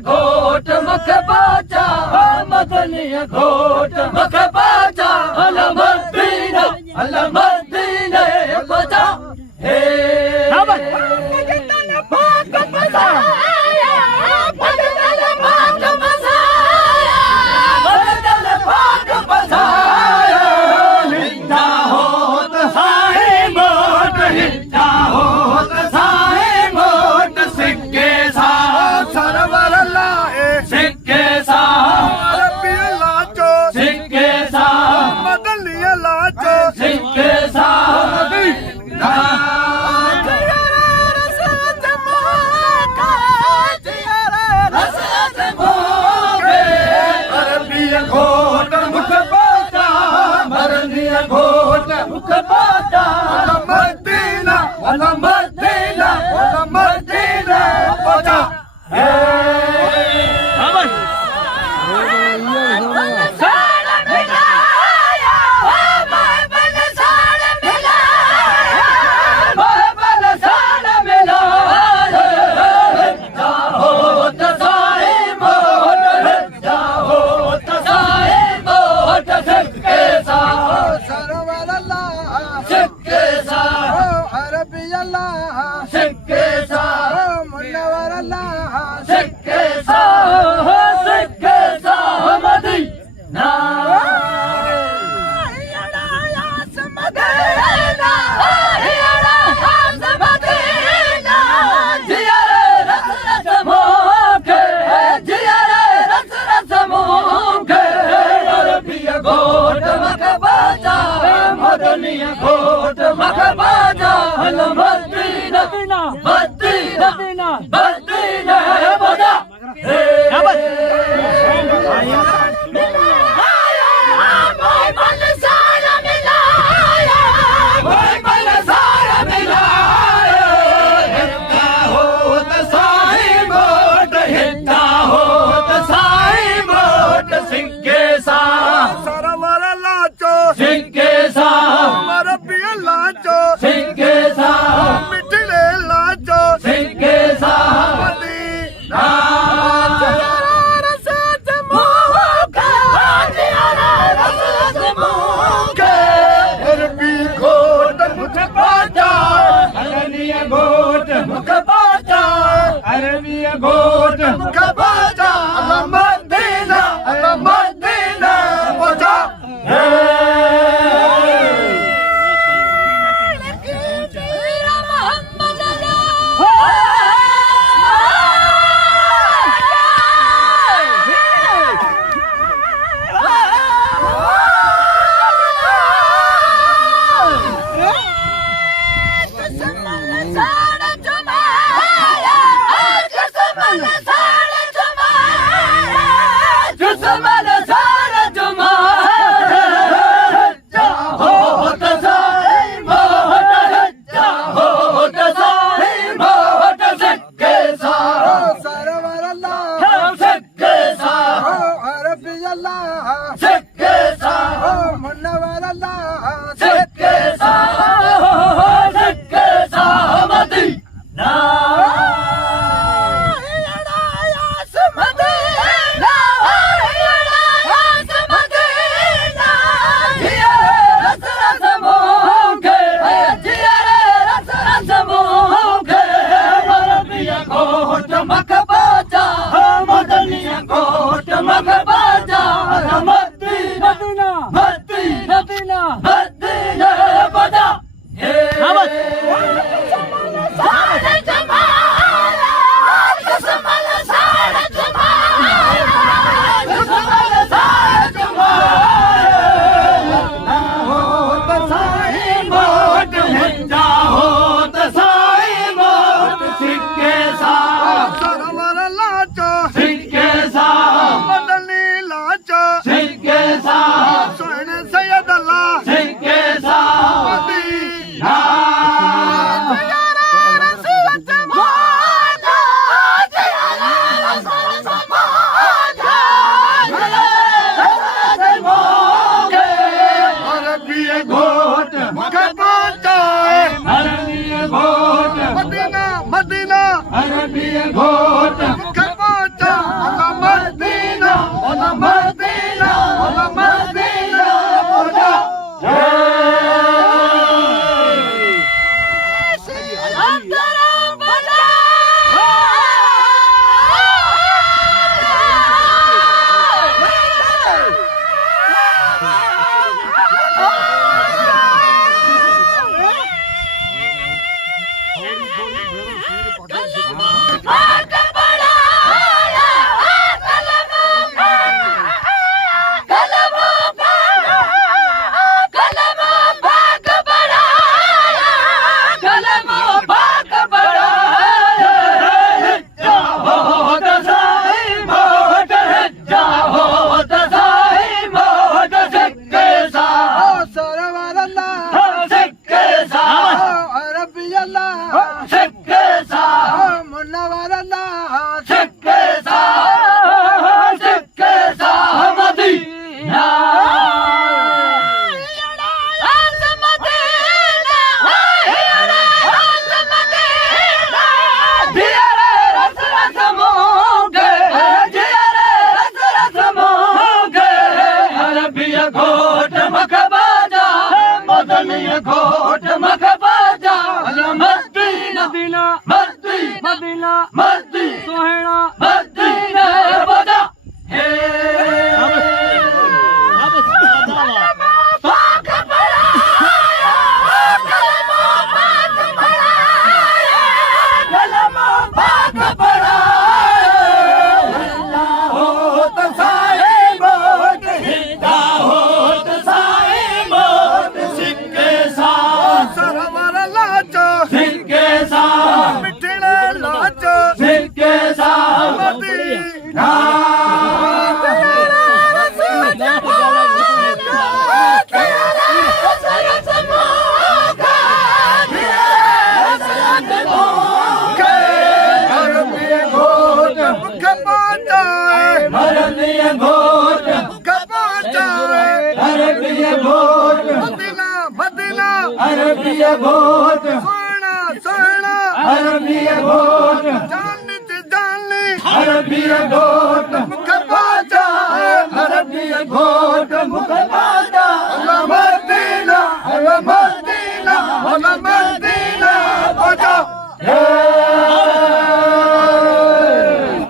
घोट मख बाजा मदनिया घोट मख बाजा अल मदीना बजा हे भजन पाक बजाया भजन पाक बजाया भजन पाक बजाया हिंदा होत साए मोट हिंदा होत साए मोट सिक्के सा सरवर लाए सिक्के सा अरबी लाचो सिक्के सा मदलिया लाचो सिक्के सा घोट मुख बाजा भरनिया घोट मुख बाजा मदीना मदीना मदीना बाजा घोट मख बाजा अल मदीना मदीना मदीना बजा सिक्के सा मरबिया लाचो सिक्के सा मिठले लाचो सिक्के सा मदीना रसत मुके रसत मुके अरबी घोट मुख बाजा अरनिया घोट मुख बाजा अरबिया घोट मुख बाजा मदीना मदीना बजा साढ़े घोट मख बाजा मदनिया घोट मख बाजा मदीना मदीना मदीना मदीना बजा हे सारे जमाल कसमल सारे जमाल कसमल सारे जमाल ना हो तो साई मोट हिंजा हो तो साई मोट सिक्के सा सरवर लाचो सिक्के सा मदनी लाचो सिक्के सा सोने सैयद अल्लाह सिक्के सा मदीना घोट मुख बाजा अरबी घोट मदीना मदीना अरबी घोट मुख बाजा अला मदीना अला मदीना अला मदीना बजा घोट मख बाजा मदनिया घोट मख बाजा मदीना मदीना मदीना मदी सोहना मदीना बजा हे पाक पड़ाया कलम पाक पड़ाया हो तो सारे मोट हिंदा हो तो सारे मोट सिक्के सा सरवर लाचो सिक्के सा मिठड़े लाचो सिक्के सा मदीना घोट अरबी घोट मदीना मदीना अरबी घोट सोना सोना अरबी घोट जाननी जाननी अरबी घोट